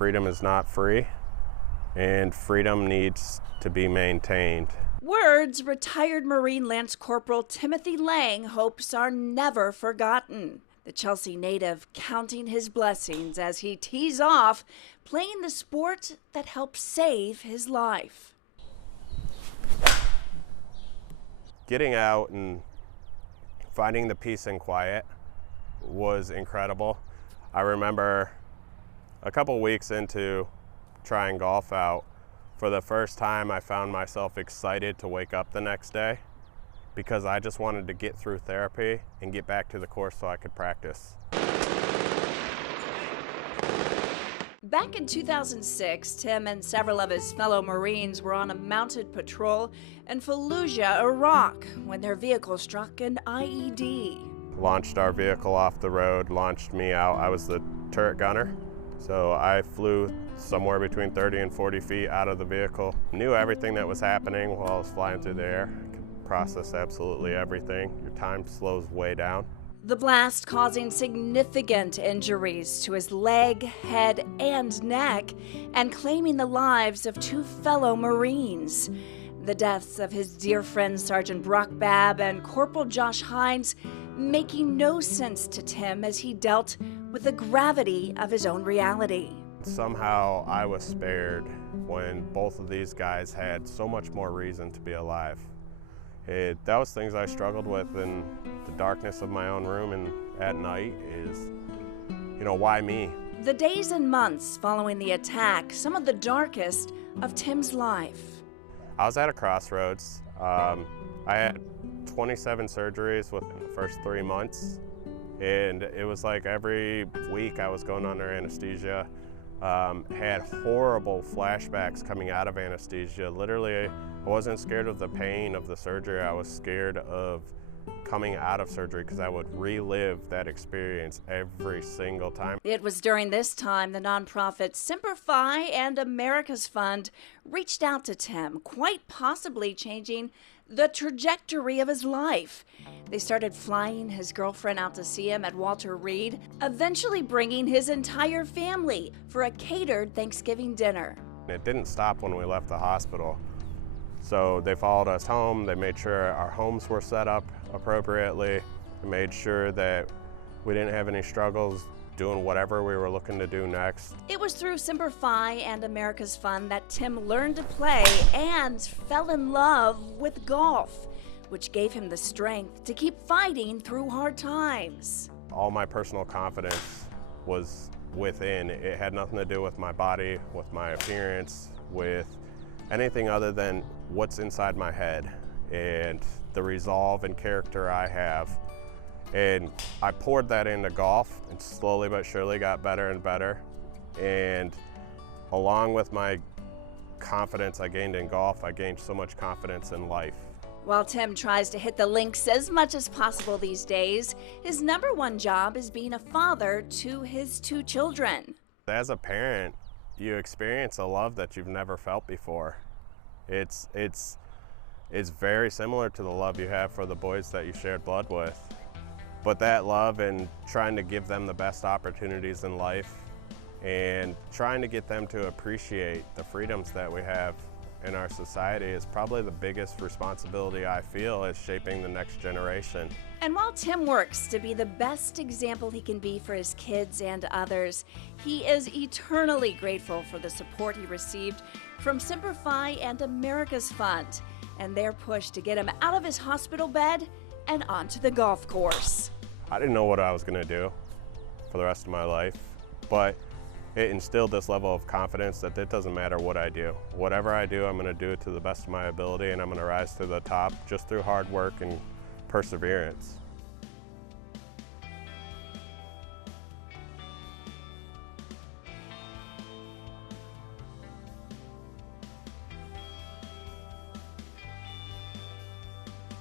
freedom is not free, and freedom needs to be maintained. Words retired Marine Lance Corporal Timothy Lang hopes are never forgotten. The Chelsea native counting his blessings as he tees off, playing the sport that helped save his life. Getting out and finding the peace and quiet was incredible. I remember a couple weeks into trying golf out, for the first time I found myself excited to wake up the next day because I just wanted to get through therapy and get back to the course so I could practice. Back in 2006, Tim and several of his fellow Marines were on a mounted patrol in Fallujah, Iraq, when their vehicle struck an IED. Launched our vehicle off the road, launched me out. I was the turret gunner, so I flew somewhere between 30 and 40 feet out of the vehicle. Knew everything that was happening while I was flying through the air. I could process absolutely everything. Your time slows way down. The blast causing significant injuries to his leg, head, and neck, and claiming the lives of two fellow Marines. The deaths of his dear friends Sergeant Brock Babb and Corporal Josh Hines making no sense to Tim as he dealt with the gravity of his own reality. Somehow I was spared when both of these guys had so much more reason to be alive. That was things I struggled with in the darkness of my own room and at night is, why me? The days and months following the attack, some of the darkest of Tim's life. I was at a crossroads. I had 27 surgeries within the first 3 months, and it was like every week I was going under anesthesia. Had horrible flashbacks coming out of anesthesia. Literally, I wasn't scared of the pain of the surgery. I was scared of coming out of surgery because I would relive that experience every single time. It was during this time the nonprofit Semper Fi and America's Fund reached out to Tim, quite possibly changing the trajectory of his life. They started flying his girlfriend out to see him at Walter Reed, eventually bringing his entire family for a catered Thanksgiving dinner. It didn't stop when we left the hospital. So they followed us home. They made sure our homes were set up appropriately. They made sure that we didn't have any struggles doing whatever we were looking to do next. It was through Semper Fi and America's Fund that Tim learned to play and fell in love with golf, which gave him the strength to keep fighting through hard times. All my personal confidence was within. It had nothing to do with my body, with my appearance, with anything other than what's inside my head and the resolve and character I have. And I poured that into golf and slowly but surely got better and better. And along with my confidence I gained in golf, I gained so much confidence in life. While Tim tries to hit the links as much as possible these days, his number one job is being a father to his two children. As a parent, you experience a love that you've never felt before. It's very similar to the love you have for the boys that you shared blood with. But that love and trying to give them the best opportunities in life and trying to get them to appreciate the freedoms that we have in our society is probably the biggest responsibility I feel as shaping the next generation. And while Tim works to be the best example he can be for his kids and others, he is eternally grateful for the support he received from Semper Fi and America's Fund and their push to get him out of his hospital bed and onto the golf course. I didn't know what I was going to do for the rest of my life, but it instilled this level of confidence that it doesn't matter what I do. Whatever I do, I'm going to do it to the best of my ability, and I'm going to rise to the top just through hard work and perseverance.